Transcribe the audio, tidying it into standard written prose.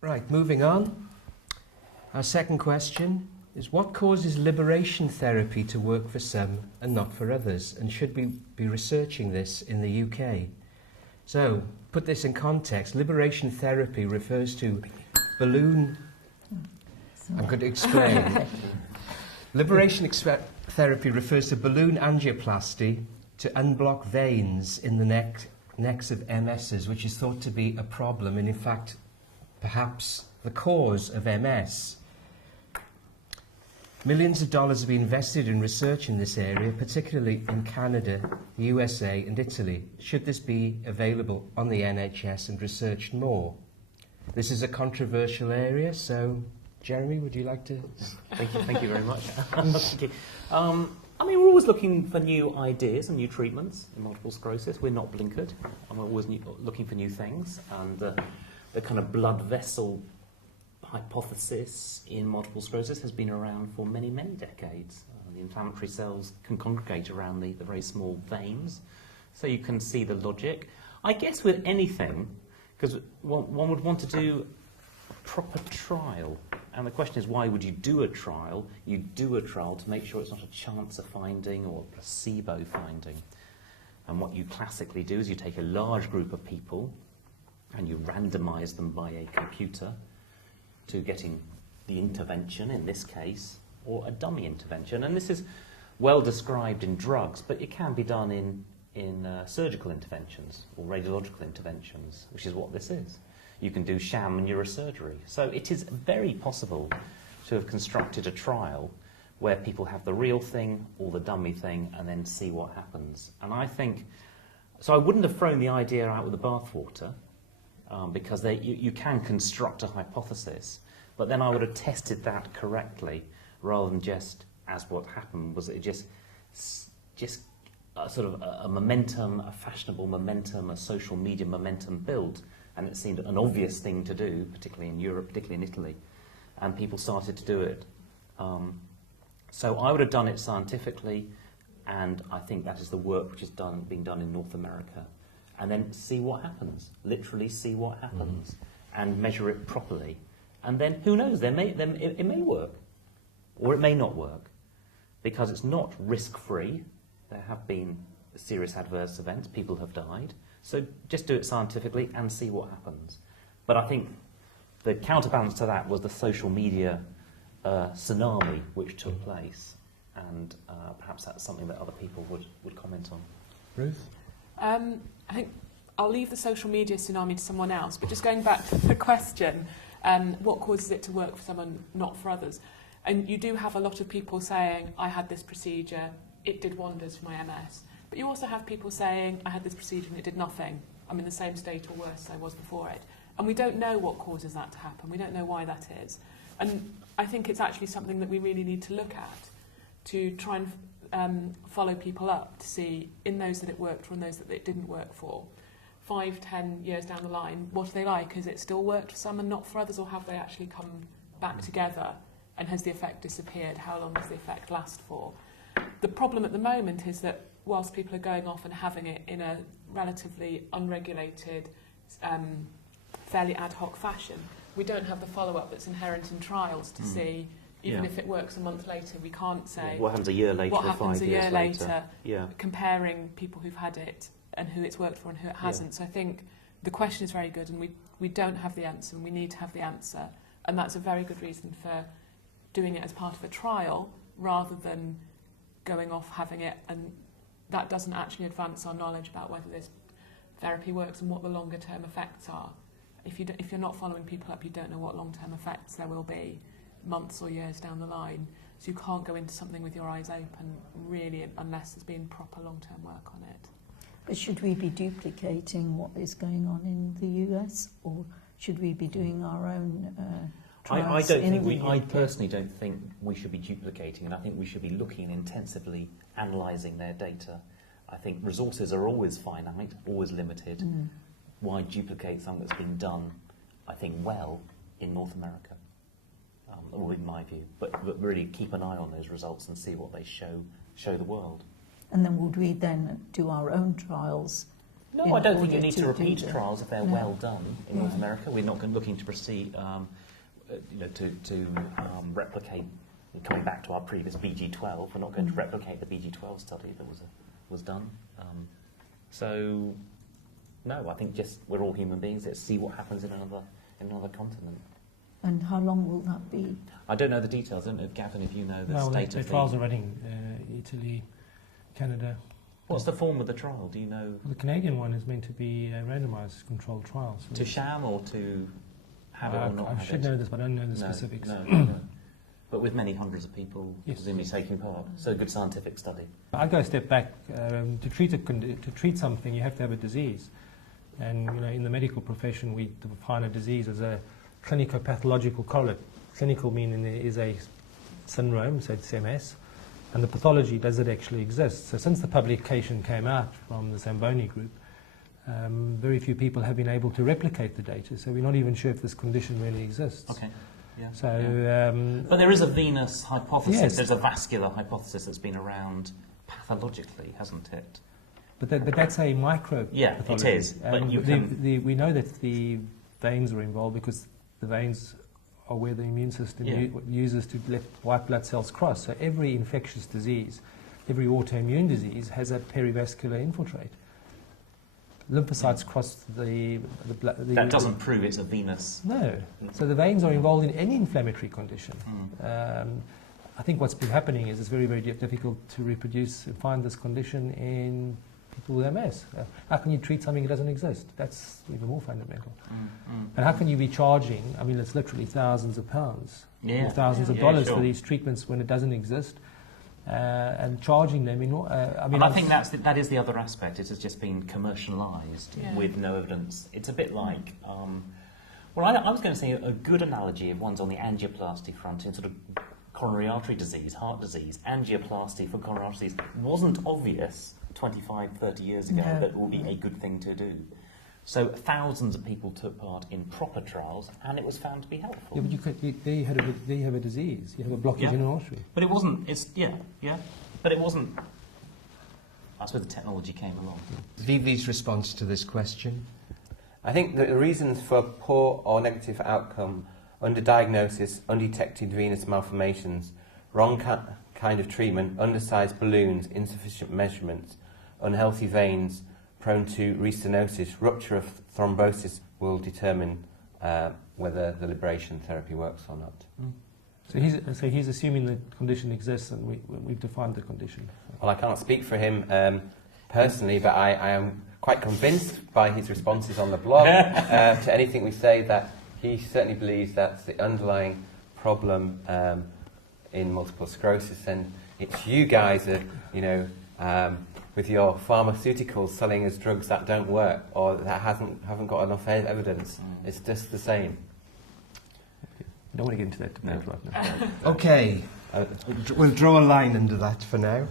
Right, moving on. Our second question is, what causes liberation therapy to work for some and not for others? And should we be researching this in the UK? So, put this in context. Liberation therapy refers to balloon... I'm going to explain. Liberation therapy refers to balloon angioplasty to unblock veins in the necks of MSs, which is thought to be a problem and, in fact, perhaps the cause of MS. Millions of dollars have been invested in research in this area, particularly in Canada, the USA and Italy. Should this be available on the NHS and researched more? This is a controversial area, so Jeremy, would you like to? Thank you very much. Thank you. I mean, we're always looking for new ideas and new treatments in multiple sclerosis. We're not blinkered, and we're always looking for new things. And the kind of blood vessel hypothesis in multiple sclerosis has been around for many, many decades. The inflammatory cells can congregate around the very small veins, so you can see the logic. I guess with anything, because one would want to do a proper trial. And the question is, why would you do a trial? You do a trial to make sure it's not a chance of finding or a placebo finding. And what you classically do is you take a large group of people and you randomise them by a computer to getting the intervention, in this case, or a dummy intervention. And this is well described in drugs, but it can be done in surgical interventions or radiological interventions, which is what this is. You can do sham neurosurgery. So it is very possible to have constructed a trial where people have the real thing or the dummy thing and then see what happens. And I think, so I wouldn't have thrown the idea out with the bathwater, because you can construct a hypothesis, but then I would have tested that correctly rather than just, as what happened was it just a sort of a momentum, a fashionable momentum, a social media momentum built. And it seemed an obvious thing to do, particularly in Europe, particularly in Italy, and people started to do it. So I would have done it scientifically, and I think that is the work which is being done in North America. And then see what happens, literally see what happens, and measure it properly. And then, who knows, it may work, or it may not work, because it's not risk-free. There have been serious adverse events, people have died. So just do it scientifically and see what happens. But I think the counterbalance to that was the social media tsunami which took place, and perhaps that's something that other people would comment on. Ruth? I think I'll leave the social media tsunami to someone else, but just going back to the question, what causes it to work for someone, not for others? And you do have a lot of people saying, I had this procedure, it did wonders for my MS. But you also have people saying, I had this procedure and it did nothing. I'm in the same state or worse as I was before it. And we don't know what causes that to happen. We don't know why that is. And I think it's actually something that we really need to look at, to try and follow people up, to see in those that it worked for and those that it didn't work for. 5, 10 years down the line, what are they like? Has it still worked for some and not for others, or have they actually come back together? And has the effect disappeared? How long does the effect last for? The problem at the moment is that whilst people are going off and having it in a relatively unregulated, fairly ad hoc fashion, we don't have the follow-up that's inherent in trials to see, even if it works a month later, we can't say what happens a year later, what happens 5 a years year later, Yeah. comparing people who've had it and who it's worked for and who it hasn't. So I think the question is very good, and we don't have the answer, and we need to have the answer. And that's a very good reason for doing it as part of a trial rather than going off having it, and that doesn't actually advance our knowledge about whether this therapy works and what the longer term effects are. If you're not following people up, you don't know what long term effects there will be months or years down the line. So you can't go into something with your eyes open really unless there's been proper long term work on it. But should we be duplicating what is going on in the US, or should we be doing our own trials? I personally don't think we should be duplicating, and I think we should be looking and intensively analysing their data. I think resources are always finite, always limited. Why duplicate something that's been done, I think, well in North America? Or in my view, but really keep an eye on those results and see what they show the world. And then would we then do our own trials No, in I don't think order you need to do repeat that? trials if they're No. well done in North America. We're not looking to proceed, to replicate. Coming back to our previous BG12, we're not going to replicate the BG12 study that was done. So, no, I think just we're all human beings. Let's see what happens in another continent. And how long will that be? I don't know the details. I don't know if Gavin, if you know the No, state the of trials are running. Italy, Canada. What's the form of the trial? Do you know? The Canadian one is meant to be a randomised controlled trial. So To sham or to have it or not I have should it? know this, but I don't know the No, specifics. no. But with many hundreds of people Yes. presumably taking part. So a good scientific study. I go a step back. To treat something, you have to have a disease, and in the medical profession, we define a disease as a clinico-pathological correlate. Clinical meaning there is a syndrome, so it's MS, and the pathology, does it actually exist? So since the publication came out from the Zamboni group, very few people have been able to replicate the data, so we're not even sure if this condition really exists. Okay. Yeah. So, yeah. But there is a venous hypothesis. Yes. There's a vascular hypothesis that's been around pathologically, hasn't it? but that's a micro Yeah, pathology. it is. But you We know that the veins are involved because the veins are where the immune system Yeah. uses to let white blood cells cross. So every infectious disease, every autoimmune disease has a perivascular infiltrate. Lymphocytes cross the blood. that doesn't prove it's a venous. No. So the veins are involved in any inflammatory condition. I think what's been happening is it's very, very difficult to reproduce and find this condition in people with MS. How can you treat something that doesn't exist? That's even more fundamental. And how can you be charging, I mean, it's literally thousands of pounds or thousands of dollars sure. for these treatments when it doesn't exist, and charging them in... And I think that is the other aspect. It has just been commercialised Yeah. with no evidence. It's a bit like... I was going to say a good analogy of one's on the angioplasty front in sort of coronary artery disease, heart disease. Angioplasty for coronary artery disease wasn't obvious 25, 30 years ago No. that it would be a good thing to do. So thousands of people took part in proper trials, and it was found to be helpful. Yeah, but there you have a disease. You have a blockage Yeah. in an artery. But it wasn't. But it wasn't. That's where the technology came along. Vivi's response to this question. I think that the reasons for poor or negative outcome, underdiagnosis, undetected venous malformations, wrong kind of treatment, undersized balloons, insufficient measurements, unhealthy veins, prone to restenosis, rupture of thrombosis will determine whether the liberation therapy works or not. So he's assuming the condition exists, and we've defined the condition. Well, I can't speak for him personally, but I am quite convinced by his responses on the blog to anything we say that he certainly believes that's the underlying problem in multiple sclerosis, and it's you guys that, with your pharmaceuticals selling us drugs that don't work or that haven't got enough evidence. It's just the same. I don't want to get into that debate right now. Okay, we'll draw a line under that for now.